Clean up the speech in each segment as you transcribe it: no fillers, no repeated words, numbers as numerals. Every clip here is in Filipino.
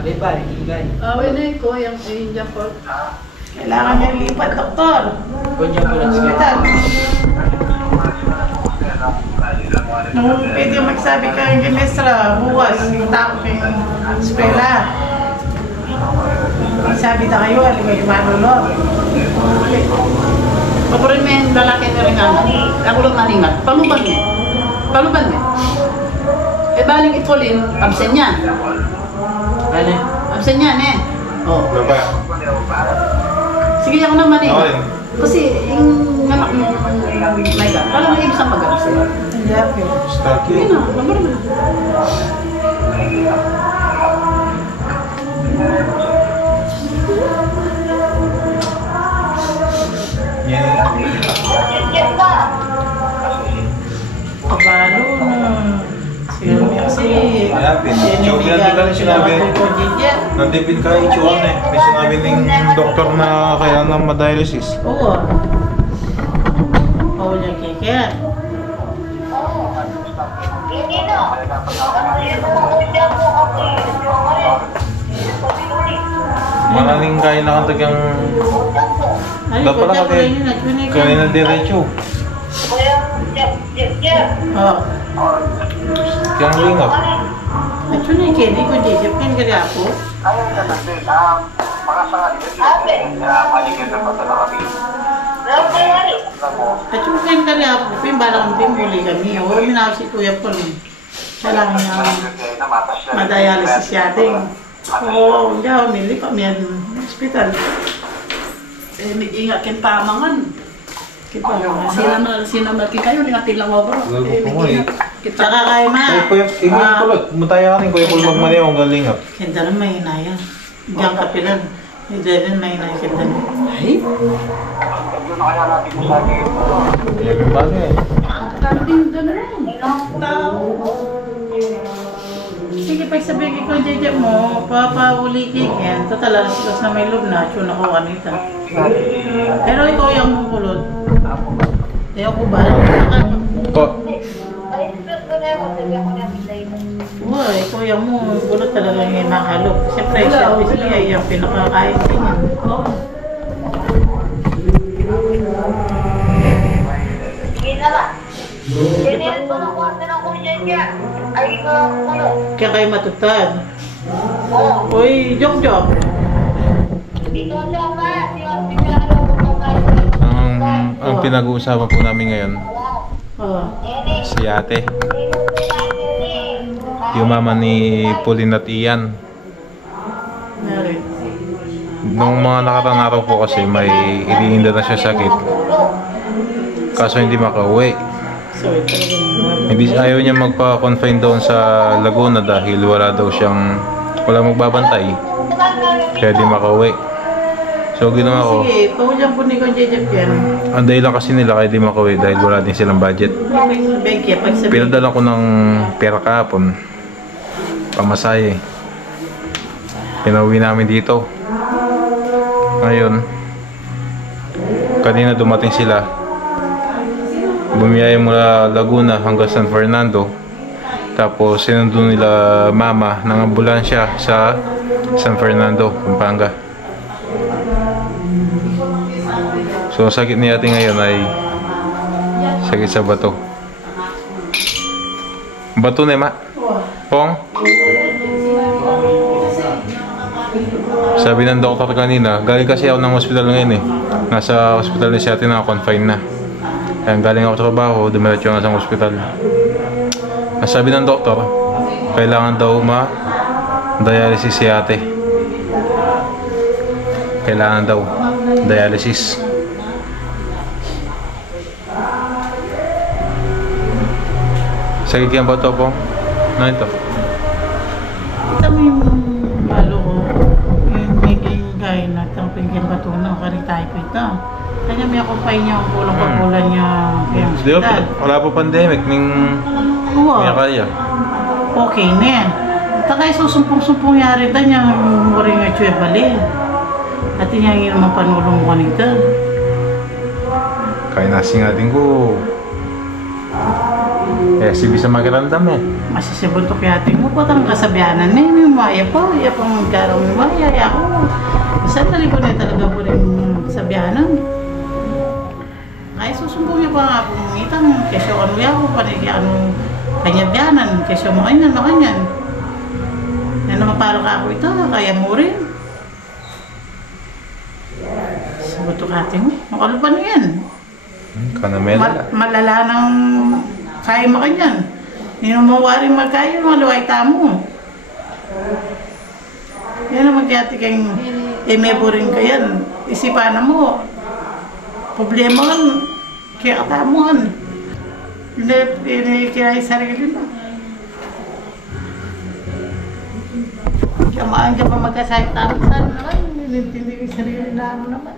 Sabi pa, ikingay. Awin na ko, yung India po. Kailangan niya lipat, doktor. Kunya po lang sige. Nung pwede magsabi ka yung ginestra, buwas, yung tao kay eskwela. Sabi na kayo, aling kayo manulog. Papurin mo yung lalaki na rin ano. Ako lang maningat. Paluban mo. Paluban mo. Eh baling itulin, absent yan. Ano? Absent yan eh. Oh. Baba. Sige ako naman eh. Okay. Kasi yung anak mo, my God, paano na ibig mag-absent? Hindi ako. Start Sige you. na, papurin mo. Kabalo na. Joke lang din kami sinabi. Nandipin ka itsura na eh. May sinabi ng doktor na kailangan ng madialysis. Oo. Oo niya kaya. Maraming kain na kantag yung... Dapat lang kasi kanina diretso. Oo. Kaya lingap. At yun yung kedi ko, Jejep, kan kaya ako. At yung kan kaya ako, pimbalang pimbuli kami. Oo, minaw si Kuya Paul. Siya lang yung madialysis yating. Oo, hindi ako nili pa may hospital. Eh, may ingat kin pamangan. Kita Sina malaki kayo, lingatin lang ako bro. Eh, may ingat. Kita Saka kayo ma. Kuya, ingin kulot. Mutaya ka rin Kuya Paul magmaniyaw ang galingap. Kinta rin may hinaya. Diyan kapilan. Hindi rin may hinaya kinta rin. Ay? Yan yung bagay eh. Kanting doon na rin. Sige, pag sabihin ko, Jejep mo, papauli kikin, total alas sikas na may loob na, tune ako kanita. Pero ikaw yung mungkulot. Ayaw ko ba? Po. Oo, ikaw yung mungkulot talaga yung makalok. Siyempre, siya yung pinakakain niya. Kaya kayo matutad. Uy, jok-jok. Ang pinag-uusapan po namin ngayon, si ate. Yung mama ni Pauline at Ian. Nung mga nakaraang araw po kasi may iniinda na siya sakit. Kaso hindi makauwi. Hindi ayaw niya magpa-confine doon sa Laguna dahil wala magbabantay. Kaya di makauwi. So ginawa ko. Sige, pahulang po ni ko Jejep yan. Anday lang kasi nila kaya di makauwi dahil wala din silang budget. Pinadala ko ng pera kahapon. Pamasahe. Pinauwi namin dito. Ngayon, kanina dumating sila. Bumiyaya mula Laguna hanggang San Fernando. Tapos sinundo nila mama ng ambulansya sa San Fernando, Pampanga. So sakit ni ate ngayon ay sakit sa bato. Bato na ma? Pong? Sabi ng doktor kanina, galing kasi ako ng hospital ngayon eh. Nasa hospital na si ate na confine na. Kaya galing ako sa trabaho, dumiretso nga sa hospital. Sabi ng doktor, kailangan daw ma-dialysis si ate. Kailangan daw dialysis. Sakit yan ba ito po? Ano ito? Kita mo yung malo ko. Yung naging gaya na itang pinigyan batunan. Karitay ko ito. Kanya may kumpay niya ang kulang-pagulan niya. Di ba? Wala po pandemic. May kaya. Okay na yan. Takay susumpong-sumpong yari ta niya. Muring nga chuya bali. At niya yung mapanulong ko nito. Kaya nasi nga din ko. Eh, si bisa magandam eh. Masisibutok yate mo po tang kasabihanan na yung maya po. Iya pong magkarong yung maya. Iya ko. Saan nalipo na talaga po rin sabihanan? Ay, susumbong niya pa nga po mong itang. Kesyo ano yan po pa rin yung kanya-biyanan. Kesyo mo kanyan, makanyan. Yan naman para ka ako ito. Kaya mo rin. Sibutok yate mo. Makalo pa na yan. Kanamela. Malala ng kaya mo kanyan. Hindi mo mawaring magkaya, maluway tamo. Yan ang magyati kayong emebo rin kayan. Isipanan mo. Problema kan, kaya katamuhan. Hindi kaya yung sarili mo. Kamaan ka pa magkasayang tamo saan naman. Hindi yung sarili na naman.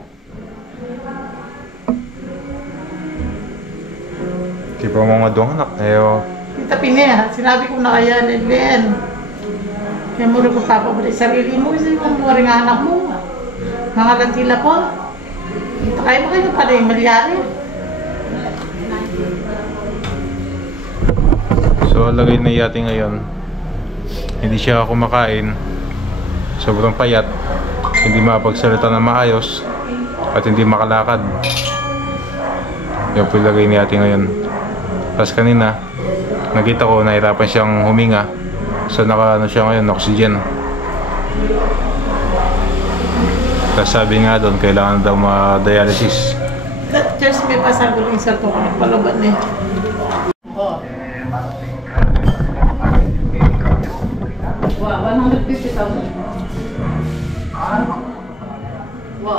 Di pa mga doang anak. Ayaw. Tita Pine, sinabi ko na kaya Len. Kaya mo rin ko papabalik sarili mo kasi kung mo rin anak mo. Mga lantila ko. Kaya mo kayo para yung malyari. So, lagay na yate ngayon. Hindi siya kumakain. Sobrang payat. Hindi makapagsalita na maayos. At hindi makalakad. Yan po ilagay ni ate ngayon. Tapos kanina, nakita ko nahirapan siyang huminga. So naka siya ngayon, oxygen. Tapos sabi nga doon, kailangan daw ma-dialysis. Just may pasagol yung sarto ko nagpaluban eh. Oh. Wow, 150,000. Wow.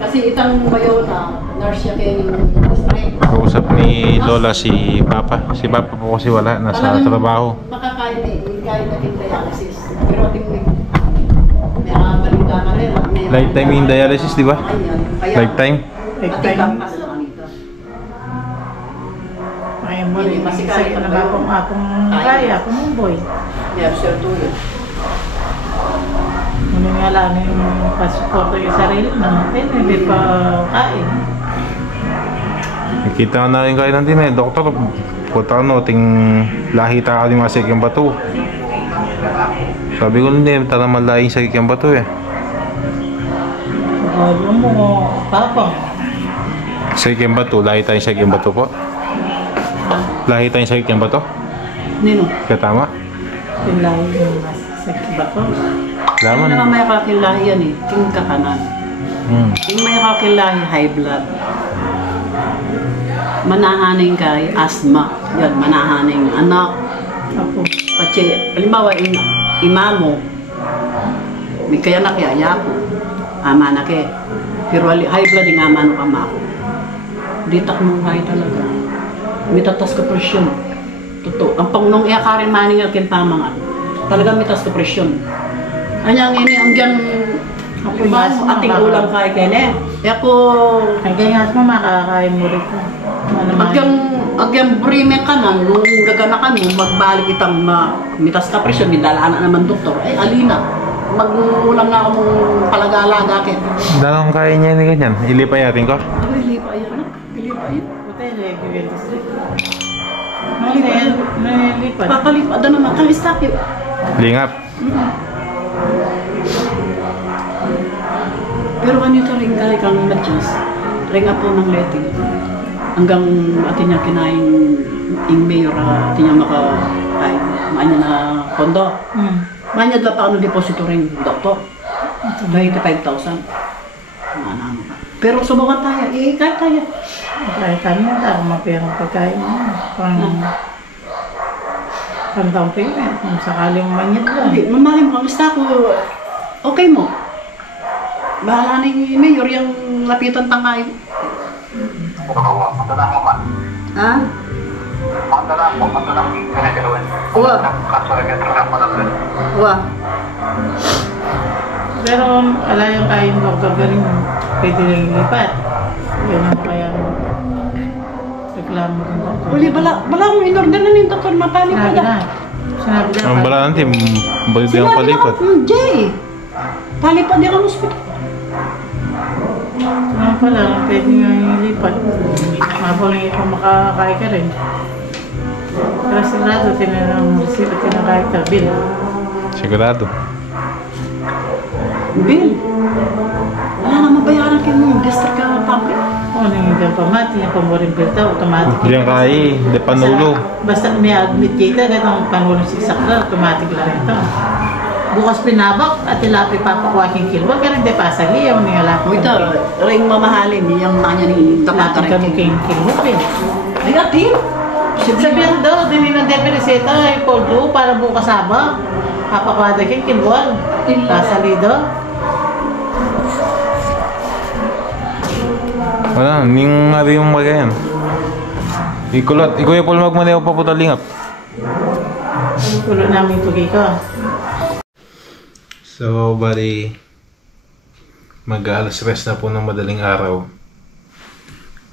Kasi itang bayo na nurse siya kay district. Kausap ni Lola si Papa. Si Papa po kasi wala, nasa trabaho. Makakain eh, kahit naging dialysis. Pero ating may balita ka rin. Lifetime yung dialysis, di ba? Lifetime? Lifetime. Ay, mo rin. Masikain ko na ba akong kaya, akong boy. Yeah, sure to yun. Muna nga lang yung pasuporto yung sarili na. Hindi pa kain. Nakita na rin kayo din eh. Doktor, punta ka no, ting lahita ka ni masik yung bato. Sabi ko hindi, tara malaking sakit yung bato eh. Alam mo, papa. Sakit yung bato, lahita yung sakit yung bato po. Lahita yung sakit yung bato? Nino? Kaya tama? Tinlahi yung sakit ba to? Laman. Ano naman may kakilahi yan eh, king kakanan. Yung may kakilahi, high blood. Manahaning kay asthma. Yan, manahaning anak. Ako. Kasi, halimbawa, imamo, may kaya na kaya yapo. Ama na ke. Pero high blood yung ama no kama ko. Di takmong kaya talaga. Mitatas ka presyon. Totoo. Ang pangunong iyakarin maning akin pamangan. Talaga mitas ka presyon. Anyang ini ang dyan Ako yung asma. ating ulam kay kene. Ako, Ay, kaya asma makakain mo rin ko. agyang brime ka na, nung gaganakan mo, magbalik itang mitas ka presyon, midalaan na naman doktor. Ay, alina. Mag-ulam na ako mong palagalaga kin. Dalawang kaya niya ni ganyan. Ilipay natin ko. Hindi pa yan, anak. Hindi pa yan. Puta yung regular district. Nalilipat. Papalipat na naman. Kang stock yun. Lingap. Pero kanito rin kaya kang matches. Ring up po ng letting. Hanggang atin niya kinain yung mayor, atin niya makakain. Maanya na kondo. Maanya dapat ano deposito rin, doktor. 95,000. Ano ka. Pero subukan tayo. Kahit tayo. Kahit ano, ako mapirang pagkain mo. Pang down payment. Kung sakaling manyat lang. Hindi, mamalim mo. Basta ako, okay mo. Bahala na yung mayor yung lapitan tangay. Ha? Uwa. Uwa. Pero ala yung kain mo, gagaling mo. Pwede lang ilipat. Yun ang kaya reklamo ng doktor. Uli, bala akong in-order na yung doktor, mapalik ka Sinabi na. na. Sinabi na. Ang bala natin, balik ang palikot. Jay! Palipad yung ang hospital. Ano pala, pwede nga ilipat. Mabulang ikaw makakain ka rin. Pero sigurado, tinakahit na bill. Sigurado. Bill, wala na mabayaran kayo ng district public. Oo, nangyayang pamati, yung pamuring bill daw, automatic. Diyan kaya de panulo. Basta may admit kita, ganitong panulong siksak na, automatic lang ito. Bukas pinabak at ilapi papakuha king kilwag, ganun de pasali, yung nangalapi. Ito, ring mamahalin, yung kanya ni Automatic kami king kilwag eh. Ay, atin! Sabihan daw, din ng depiniseta, ay poldo, para bukas haba. Papakuha de king kilwag. Pasali daw. Wala, ning ari yung magayan. Ikulot, ikuya po magmaneho pa po talingap. Kulot namin ito ko. So, bali, mag-alas rest na po ng madaling araw.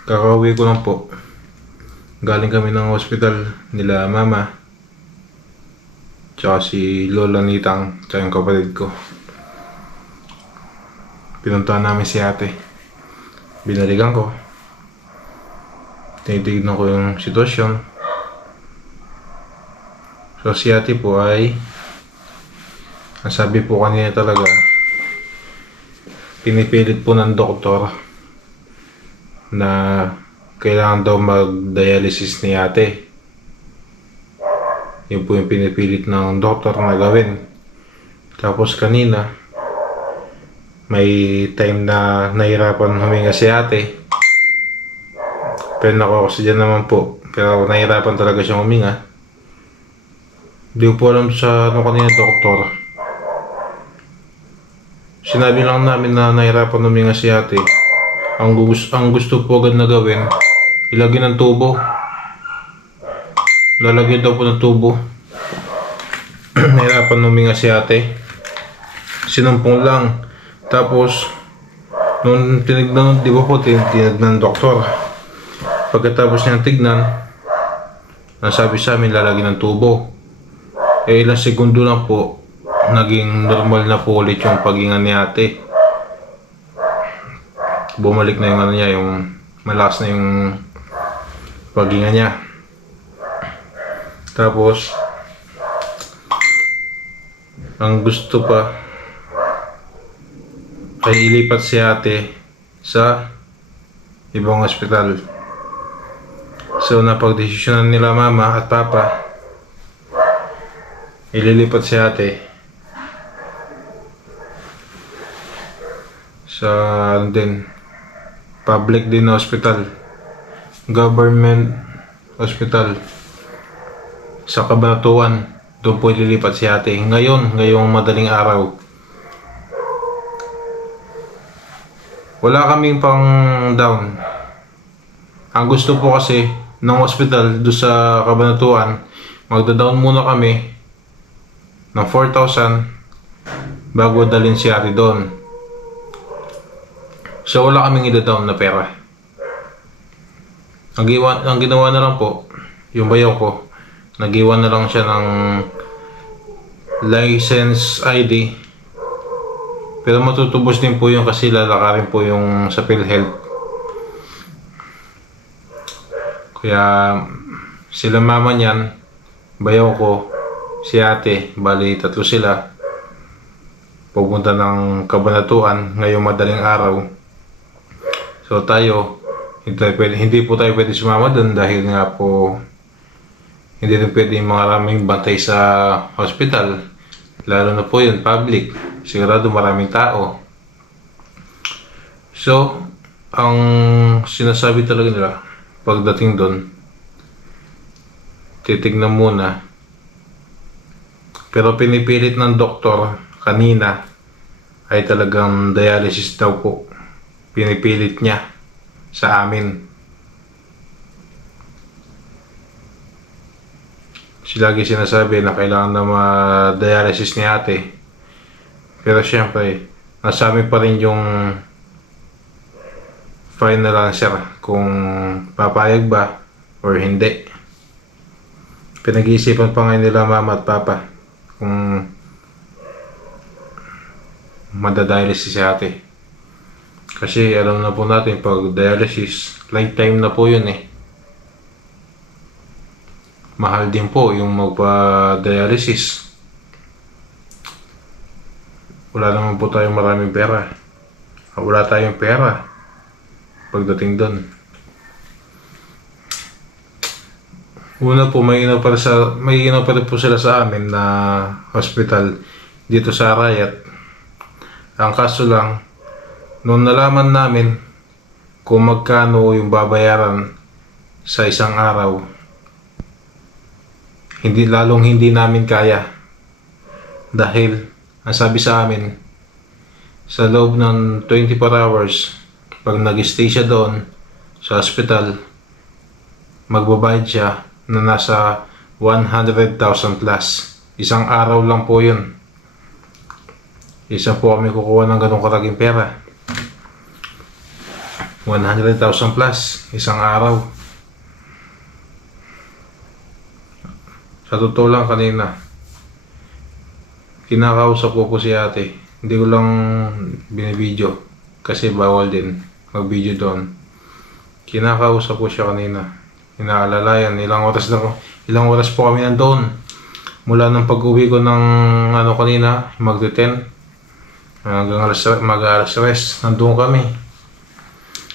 Kakauwi ko lang po. Galing kami ng hospital nila mama. Tsaka si Lola Nitang, tsaka yung kapatid ko. Pinuntahan namin si ate. Binalikan ko. Tinitignan ko yung sitwasyon. So si ate po ay, ang sabi po kanina talaga, pinipilit po ng doktor na kailangan daw mag-dialysis ni ate. Yun po yung pinipilit ng doktor na gawin. Tapos kanina, may time na nahirapan huminga si ate. Pero nakakasadya naman po. Pero nahirapan talaga siyang huminga. Hindi ko po alam sa ano kanina doktor. Sinabi lang namin na nahirapan huminga si ate. Ang gusto po agad na gawin, ilagay ng tubo. Lalagyan daw po ng tubo. Nahirapan huminga si ate. Sinumpong lang. Tapos, nung tinignan, di ba po, tinignan ng doktor. Pagkatapos niyang tignan, nasabi sa amin lalagyan ng tubo. Eh, ilang segundo lang po, naging normal na po ulit yung paghinga ni ate. Bumalik na yung ano niya, yung malakas na yung paghinga niya. Tapos, ang gusto pa ay ilipat si ate sa ibang ospital. So napagdesisyonan nila mama at papa, ililipat si ate sa ano din, public din na hospital, government hospital sa Cabanatuan. Doon po ililipat si ate ngayong madaling araw. Wala kaming pang down. Ang gusto po kasi ng hospital doon sa Cabanatuan, magda-down muna kami ng 4,000 bago dalhin si ate doon. So wala kaming ida-down na pera. Ang ginawa na lang po, yung bayaw ko, nag-iwan na lang siya ng license ID. Pero matutubos din po yung kasi lalakarin po yung sa PhilHealth. Kaya sila mama niyan, bayaw ko, si ate, bali tatlo sila. Pupunta ng Cabanatuan ngayong madaling araw. So tayo, hindi po tayo pwede sumama doon dahil nga po hindi rin pwede yung mga maraming bantay sa hospital. Lalo na po yun, public. Sigurado maraming tao. So, ang sinasabi talaga nila, pagdating doon, titignan muna. Pero pinipilit ng doktor kanina ay talagang dialysis daw po. Pinipilit niya sa amin. Lagi sinasabi na kailangan na ma-dialysis ni ate. Pero syempre, nasa amin pa rin yung final answer kung papayag ba or hindi. Pinag-iisipan pa ngayon nila mama at papa kung madadialysis si ate. Kasi alam na po natin pag dialysis, lifetime na po yun eh. mahal din po yung magpa-dialysis. Wala naman po tayong maraming pera. Wala tayong pera pagdating doon. Una po, may inopera po sila sa amin na hospital dito sa Arayat. Ang kaso lang, nung nalaman namin kung magkano yung babayaran sa isang araw, hindi namin kaya. Dahil ang sabi sa amin, sa loob ng 24 hours, pag nag-stay siya doon sa hospital, magbabayad siya na nasa 100,000 plus. Isang araw lang po yun. Isa po kami kukuha ng ganong karaging pera. 100,000 plus, isang araw. Sa totoo lang kanina, kinakausap ko si ate. Hindi ko lang binibideo kasi bawal din mag-video doon. Kinakausap ko siya kanina. Inaalalayan, ilang oras po kami nandoon. Mula nung pag-uwi ko ng kanina, mag-10 hanggang mag-alas 3, nandoon kami.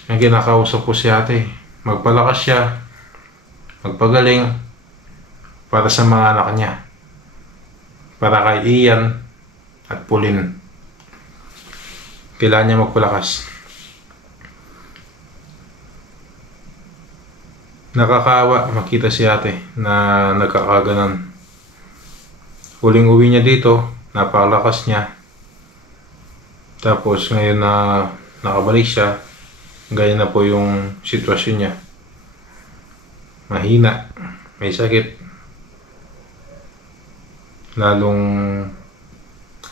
Ang kinakausap ko si ate, magpalakas siya, magpagaling para sa mga anak niya, para kay Ian at Pauline. Kailangan niya magpalakas. Nakakaawa makita si ate na nagkakaganan. Huling uwi niya dito, napakalakas niya. Tapos ngayon na nakabalik siya, gaya na po yung sitwasyon niya. Mahina, may sakit, lalong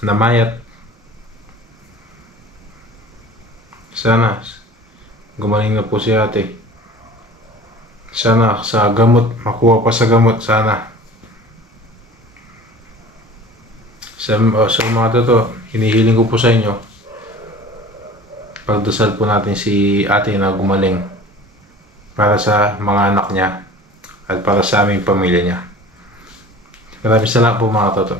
namayat. Sana gumaling na po si ate. Sana sa gamot, makuha pa sa gamot, sana. Sa mga toto, hinihiling ko po sa inyo, pagdasal po natin si ate na gumaling para sa mga anak niya at para sa aming pamilya niya. Maraming salamat po mga toto.